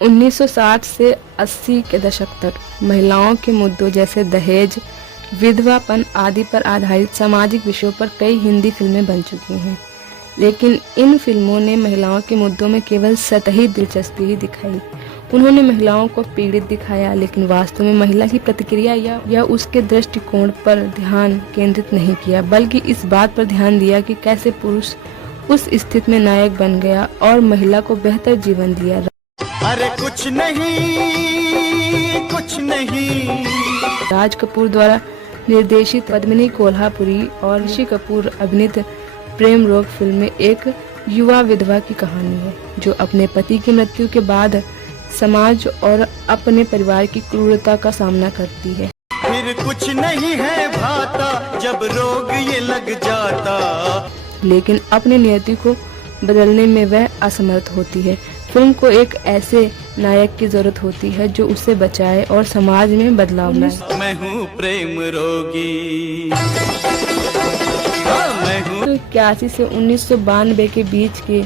1960 से 80 के दशक तक महिलाओं के मुद्दों जैसे दहेज, विधवापन आदि पर आधारित सामाजिक विषयों पर कई हिंदी फिल्में बन चुकी हैं, लेकिन इन फिल्मों ने महिलाओं के मुद्दों में केवल सतही दिलचस्पी ही दिखाई। उन्होंने महिलाओं को पीड़ित दिखाया, लेकिन वास्तव में महिला की प्रतिक्रिया या उसके दृष्टिकोण पर ध्यान केंद्रित नहीं किया, बल्कि इस बात पर ध्यान दिया कि कैसे पुरुष उस स्थिति में नायक बन गया और महिला को बेहतर जीवन दिया। अरे कुछ नहीं। राज कपूर द्वारा निर्देशित पद्मिनी कोल्हापुरी और ऋषि कपूर अभिनीत प्रेम रोग फिल्म में एक युवा विधवा की कहानी है, जो अपने पति की मृत्यु के बाद समाज और अपने परिवार की क्रूरता का सामना करती है। फिर कुछ नहीं है भाता जब रोग ये लग जाता, लेकिन अपनी नियति को बदलने में वह असमर्थ होती है। फिल्म को एक ऐसे नायक की जरूरत होती है जो उसे बचाए और समाज में बदलाव लाए। मैं हूँ प्रेम रोगी। 1981 से 1992 के बीच के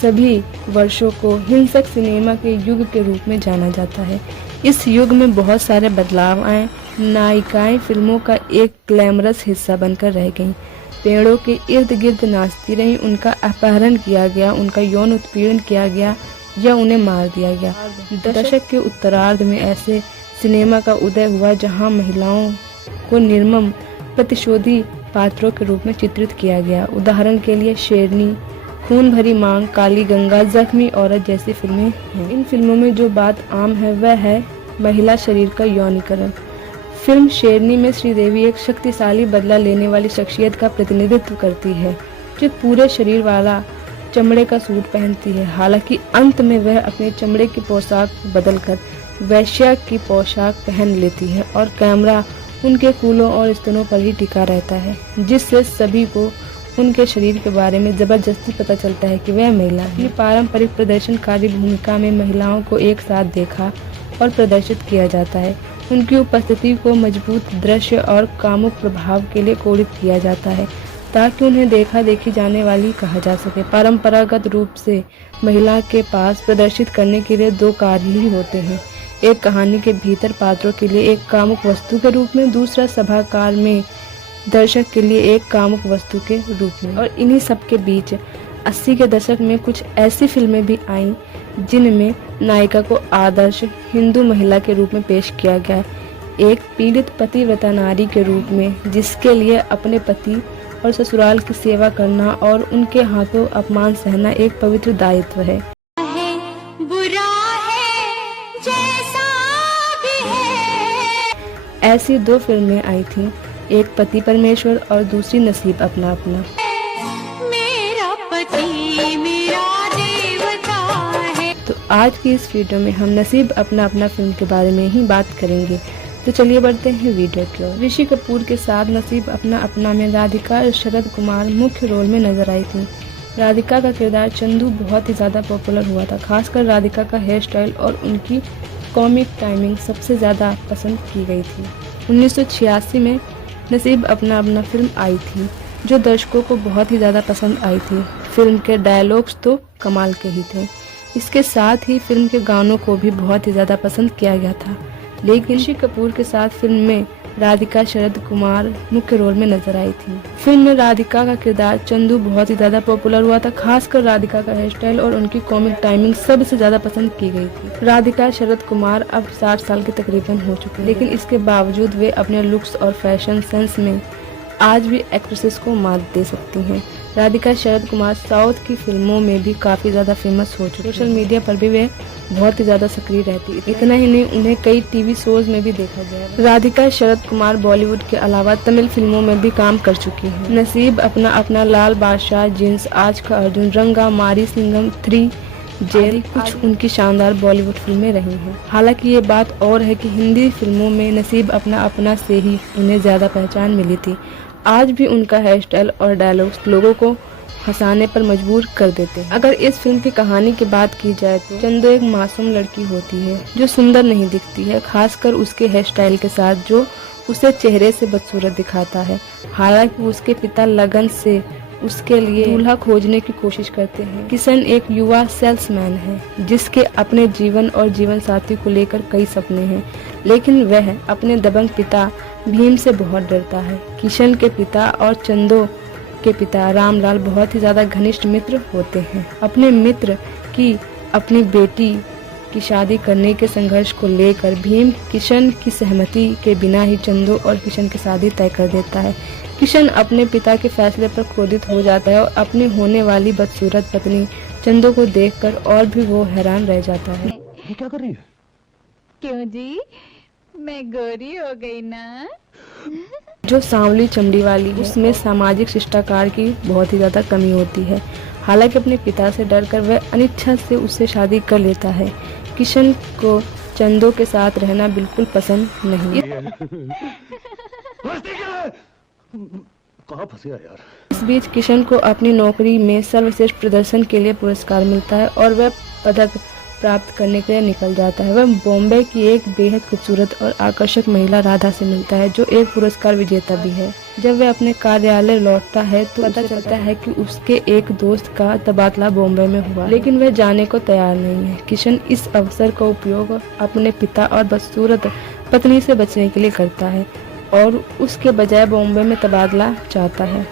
सभी वर्षों को हिंसक सिनेमा के युग के रूप में जाना जाता है। इस युग में बहुत सारे बदलाव आए। नायिकाएं फिल्मों का एक ग्लैमरस हिस्सा बनकर रह गईं। पेड़ों के इर्द गिर्द नाचती रहीं, उनका अपहरण किया गया, उनका यौन उत्पीड़न किया गया या उन्हें मार दिया गया। दशक के उत्तरार्ध में ऐसे सिनेमा का उदय हुआ जहां महिलाओं को निर्मम प्रतिशोधी पात्रों के रूप में चित्रित किया गया। उदाहरण के लिए शेरनी, खून भरी मांग, काली गंगा, जख्मी औरत जैसी फिल्में हैं। इन फिल्मों में जो बात आम है वह है महिला शरीर का यौनीकरण। फिल्म शेरनी में श्रीदेवी एक शक्तिशाली बदला लेने वाली शख्सियत का प्रतिनिधित्व करती है, जो पूरे शरीर वाला चमड़े का सूट पहनती है। हालांकि अंत में वह अपने चमड़े की पोशाक बदलकर वैश्या की पोशाक पहन लेती है और कैमरा उनके कूलों और स्तनों पर ही टिका रहता है, जिससे सभी को उनके शरीर के बारे में जबरदस्ती पता चलता है कि वह महिला है। ये पारंपरिक प्रदर्शनकारी भूमिका में महिलाओं को एक साथ देखा और प्रदर्शित किया जाता है। उनकी उपस्थिति को मजबूत दृश्य और कामुक प्रभाव के लिए कोडित किया जाता है, ताकि उन्हें देखा देखी जाने वाली कहा जा सके। परंपरागत रूप से महिला के पास प्रदर्शित करने के लिए दो कार्य ही होते हैं, एक कहानी के भीतर पात्रों के लिए एक कामुक वस्तु के रूप में, दूसरा सभाकार में दर्शक के लिए एक कामुक वस्तु के रूप में। और इन्हीं सब के बीच 80 के दशक में कुछ ऐसी फिल्में भी आईं जिनमें नायिका को आदर्श हिंदू महिला के रूप में पेश किया गया, एक पीड़ित पतिव्रता नारी के रूप में, जिसके लिए अपने पति और ससुराल की सेवा करना और उनके हाथों अपमान सहना एक पवित्र दायित्व है। ऐसी दो फिल्में आई थीं, एक पति परमेश्वर और दूसरी नसीब अपना अपना। मेरा पति मेरा देवता है। तो आज की इस वीडियो में हम नसीब अपना अपना फिल्म के बारे में ही बात करेंगे। तो चलिए बढ़ते हैं वीडियो की ओर। ऋषि कपूर के साथ नसीब अपना अपना में राधिका और शरद कुमार मुख्य रोल में नजर आई थी। राधिका का किरदार चंदू बहुत ही ज्यादा पॉपुलर हुआ था। खासकर राधिका का हेयर स्टाइल और उनकी कॉमिक टाइमिंग सबसे ज्यादा पसंद की गई थी। 1986 में नसीब अपना अपना फिल्म आई थी, जो दर्शकों को बहुत ही ज़्यादा पसंद आई थी। फिल्म के डायलॉग्स तो कमाल के ही थे। इसके साथ ही फिल्म के गानों को भी बहुत ही ज़्यादा पसंद किया गया था। लेकिन ऋषि कपूर के साथ फिल्म में राधिका शरद कुमार मुख्य रोल में नजर आई थी। फिल्म में राधिका का किरदार चंदू बहुत ही ज्यादा पॉपुलर हुआ था। खासकर राधिका का हेयर स्टाइल और उनकी कॉमिक टाइमिंग सबसे ज्यादा पसंद की गई थी। राधिका शरद कुमार अब 60 साल के तकरीबन हो चुके हैं, लेकिन इसके बावजूद वे अपने लुक्स और फैशन सेंस में आज भी एक्ट्रेसेस को मात दे सकती हैं। राधिका शरद कुमार साउथ की फिल्मों में भी काफी ज्यादा फेमस हो चुकी। सोशल मीडिया पर भी वे बहुत ही ज्यादा सक्रिय रहती। इतना ही नहीं, उन्हें कई टीवी शोज में भी देखा गया। राधिका शरद कुमार बॉलीवुड के अलावा तमिल फिल्मों में भी काम कर चुकी हैं। नसीब अपना अपना, लाल बादशाह, जींस, आज का अर्जुन, रंगा, मारी सिंघम 3, जेल कुछ उनकी शानदार बॉलीवुड फिल्में रही हैं। हालांकि ये बात और है कि हिंदी फिल्मों में नसीब अपना अपना से ही उन्हें ज्यादा पहचान मिली थी। आज भी उनका हेयर स्टाइल और डायलॉग्स लोगों को हंसाने पर मजबूर कर देते हैं। अगर इस फिल्म की कहानी की बात की जाए तो चंदू एक मासूम लड़की होती है जो सुंदर नहीं दिखती है, खासकर उसके हेयर स्टाइल के साथ जो उसे चेहरे से बदसूरत दिखाता है। हालांकि उसके पिता लगन से उसके लिए दूल्हा खोजने की कोशिश करते हैं। किशन एक युवा सेल्समैन है जिसके अपने जीवन और जीवन साथी को लेकर कई सपने हैं, लेकिन वह अपने दबंग पिता भीम से बहुत डरता है। किशन के पिता और चंदो के पिता रामलाल बहुत ही ज्यादा घनिष्ठ मित्र होते हैं। अपने मित्र की अपनी बेटी की शादी करने के संघर्ष को लेकर भीम किशन की सहमति के बिना ही चंदो और किशन की शादी तय कर देता है। किशन अपने पिता के फैसले पर क्रोधित हो जाता है और अपनी होने वाली बदसूरत पत्नी चंदो को देखकर और भी वो हैरान रह जाता है। ये क्या कर रही है? क्यों जी, मैं गोरी हो गई ना? जो सांवली चमड़ी वाली है, उसमें सामाजिक शिष्टाचार की बहुत ही ज्यादा कमी होती है। हालांकि अपने पिता से डरकर वह अनिच्छा से उससे शादी कर लेता है। किशन को चंदो के साथ रहना बिल्कुल पसंद नहीं। कहाँ फंसे यार? इस बीच किशन को अपनी नौकरी में सर्वश्रेष्ठ प्रदर्शन के लिए पुरस्कार मिलता है और वह पदक प्राप्त करने के लिए निकल जाता है। वह बॉम्बे की एक बेहद खूबसूरत और आकर्षक महिला राधा से मिलता है जो एक पुरस्कार विजेता भी है। जब वह अपने कार्यालय लौटता है तो पता चलता है कि उसके एक दोस्त का तबादला बॉम्बे में हुआ, लेकिन वह जाने को तैयार नहीं है। किशन इस अवसर का उपयोग अपने पिता और बदसूरत पत्नी से बचने के लिए करता है और उसके बजाय बॉम्बे में तबादला चाहता है।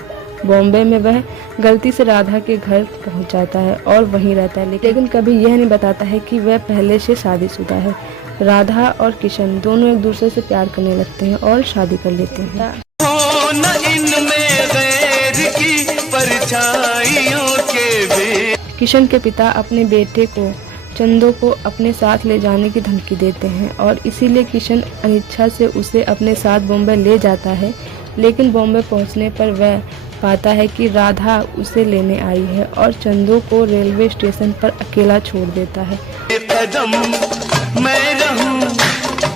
बॉम्बे में वह गलती से राधा के घर पहुंच जाता है और वहीं रहता है, लेकिन कभी यह नहीं बताता है कि वह पहले से शादीशुदा है। राधा और किशन दोनों एक दूसरे से प्यार करने लगते हैं और शादी कर लेते हैं। हो न इनमें गैर की परछाइयों के भी। किशन के पिता अपने बेटे को चंदो को अपने साथ ले जाने की धमकी देते हैं और इसीलिए किशन अनिच्छा से उसे अपने साथ बॉम्बे ले जाता है, लेकिन बॉम्बे पहुंचने पर वह पाता है कि राधा उसे लेने आई है और चंदो को रेलवे स्टेशन पर अकेला छोड़ देता है। कदम मैं रहूं,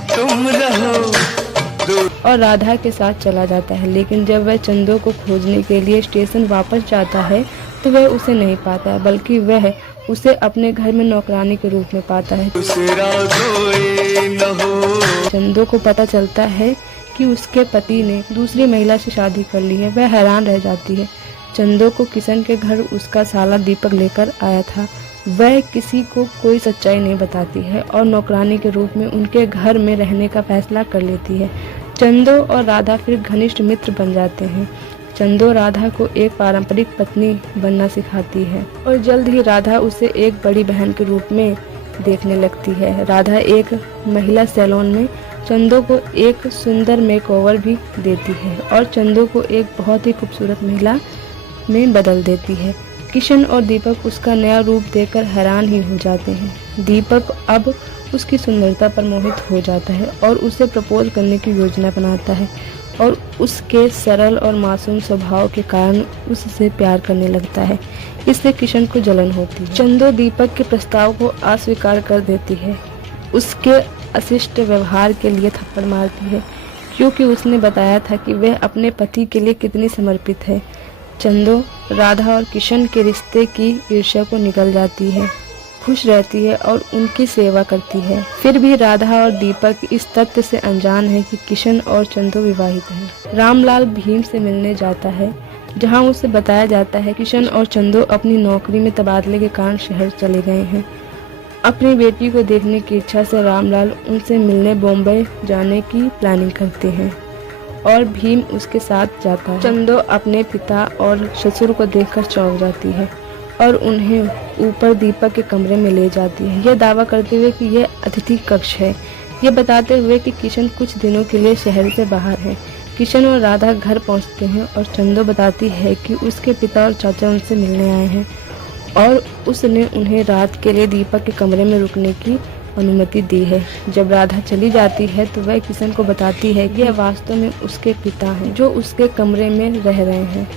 तुम रहो, और राधा के साथ चला जाता है, लेकिन जब वह चंदो को खोजने के लिए स्टेशन वापस जाता है तो वह उसे नहीं पाता है, बल्कि वह उसे अपने घर में नौकरानी के रूप में पाता है। चंदो को पता चलता है कि उसके पति ने दूसरी महिला से शादी कर ली है। वह हैरान रह जाती है। चंदो को किशन के घर उसका साला दीपक लेकर आया था। वह किसी को कोई सच्चाई नहीं बताती है और नौकरानी के रूप में उनके घर में रहने का फैसला कर लेती है। चंदो और राधा फिर घनिष्ठ मित्र बन जाते हैं। चंदो राधा को एक पारंपरिक पत्नी बनना सिखाती है और जल्द ही राधा उसे एक बड़ी बहन के रूप में देखने लगती है। राधा एक महिला सैलून में चंदो को एक सुंदर मेकओवर भी देती है और चंदो को एक बहुत ही खूबसूरत महिला में बदल देती है। किशन और दीपक उसका नया रूप देखकर हैरान ही हो जाते हैं। दीपक अब उसकी सुंदरता पर मोहित हो जाता है और उसे प्रपोज करने की योजना बनाता है और उसके सरल और मासूम स्वभाव के कारण उससे प्यार करने लगता है। इससे किशन को जलन होती है। चंदो दीपक के प्रस्ताव को अस्वीकार कर देती है। उसके अशिष्ट व्यवहार के लिए थप्पड़ मारती है क्योंकि उसने बताया था कि वह अपने पति के लिए कितनी समर्पित है। चंदो राधा और किशन के रिश्ते की ईर्ष्या को निकल जाती है, खुश रहती है और उनकी सेवा करती है। फिर भी राधा और दीपक इस तथ्य से अनजान है कि किशन और चंदो विवाहित हैं। रामलाल भीम से मिलने जाता है जहां उसे बताया जाता है किशन और चंदो अपनी नौकरी में तबादले के कारण शहर चले गए हैं। अपनी बेटी को देखने की इच्छा से रामलाल उनसे मिलने बॉम्बे जाने की प्लानिंग करते हैं और भीम उसके साथ जाता है। चंदो अपने पिता और ससुर को देखकर चौंक जाती है और उन्हें ऊपर दीपक के कमरे में ले जाती है, यह दावा करते हुए कि यह अतिथि कक्ष है, ये बताते हुए कि किशन कुछ दिनों के लिए शहर से बाहर है। किशन और राधा घर पहुंचते हैं और चंदो बताती है कि उसके पिता और चाचा उनसे मिलने आए हैं और उसने उन्हें रात के लिए दीपक के कमरे में रुकने की अनुमति दी है। जब राधा चली जाती है तो वह किशन को बताती है कि यह वास्तव में उसके पिता हैं जो उसके कमरे में रह रहे हैं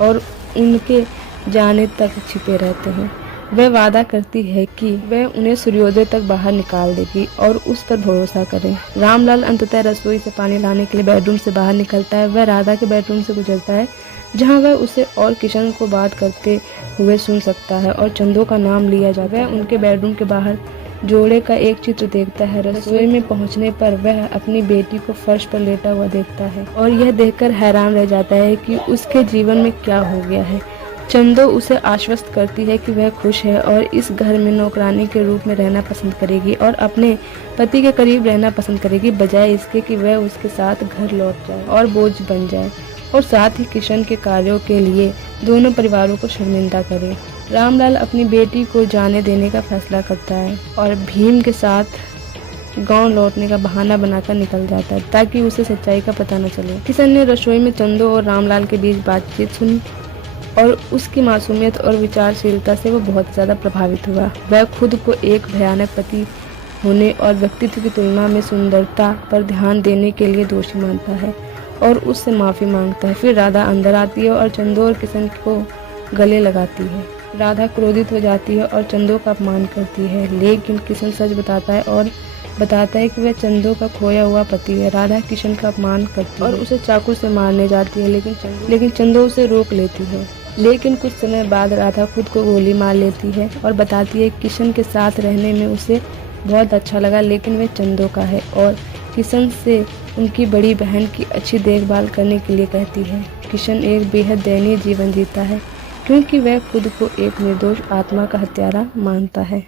और उनके जाने तक छिपे रहते हैं। वह वादा करती है कि वह उन्हें सूर्योदय तक बाहर निकाल देगी और उस पर भरोसा करें। रामलाल अंततः रसोई से पानी लाने के लिए बेडरूम से बाहर निकलता है। वह राधा के बेडरूम से गुजरता है जहां वह उसे और किशन को बात करते हुए सुन सकता है और चंदो का नाम लिया जाता है। वह उनके बेडरूम के बाहर जोड़े का एक चित्र देखता है। रसोई में पहुंचने पर वह अपनी बेटी को फर्श पर लेटा हुआ देखता है और यह देखकर हैरान रह जाता है कि उसके जीवन में क्या हो गया है। चंदो उसे आश्वस्त करती है कि वह खुश है और इस घर में नौकरानी के रूप में रहना पसंद करेगी और अपने पति के करीब रहना पसंद करेगी, बजाय इसके कि वह उसके साथ घर लौट जाए और बोझ बन जाए और साथ ही किशन के कार्यों के लिए दोनों परिवारों को शर्मिंदा करे। रामलाल अपनी बेटी को जाने देने का फैसला करता है और भीम के साथ गांव लौटने का बहाना बनाकर निकल जाता है ताकि उसे सच्चाई का पता न चले। किशन ने रसोई में चंदो और रामलाल के बीच बातचीत सुनी और उसकी मासूमियत और विचारशीलता से वो बहुत ज़्यादा प्रभावित हुआ। वह खुद को एक भयानक पति होने और व्यक्तित्व की तुलना में सुंदरता पर ध्यान देने के लिए दोषी मानता है और उससे माफ़ी मांगता है। फिर राधा अंदर आती है और चंदो और किशन को गले लगाती है। राधा क्रोधित हो जाती है और चंदो का अपमान करती है, लेकिन किशन सच बताता है और बताता है कि वह चंदो का खोया हुआ पति है। राधा किशन का अपमान करती है और उसे चाकू से मारने जाती है, लेकिन चंदो उसे रोक लेती है। लेकिन कुछ समय बाद राधा खुद को गोली मार लेती है और बताती है किशन के साथ रहने में उसे बहुत अच्छा लगा, लेकिन वह चंदो का है और किशन से उनकी बड़ी बहन की अच्छी देखभाल करने के लिए कहती है। किशन एक बेहद दयनीय जीवन जीता है क्योंकि वह खुद को एक निर्दोष आत्मा का हत्यारा मानता है।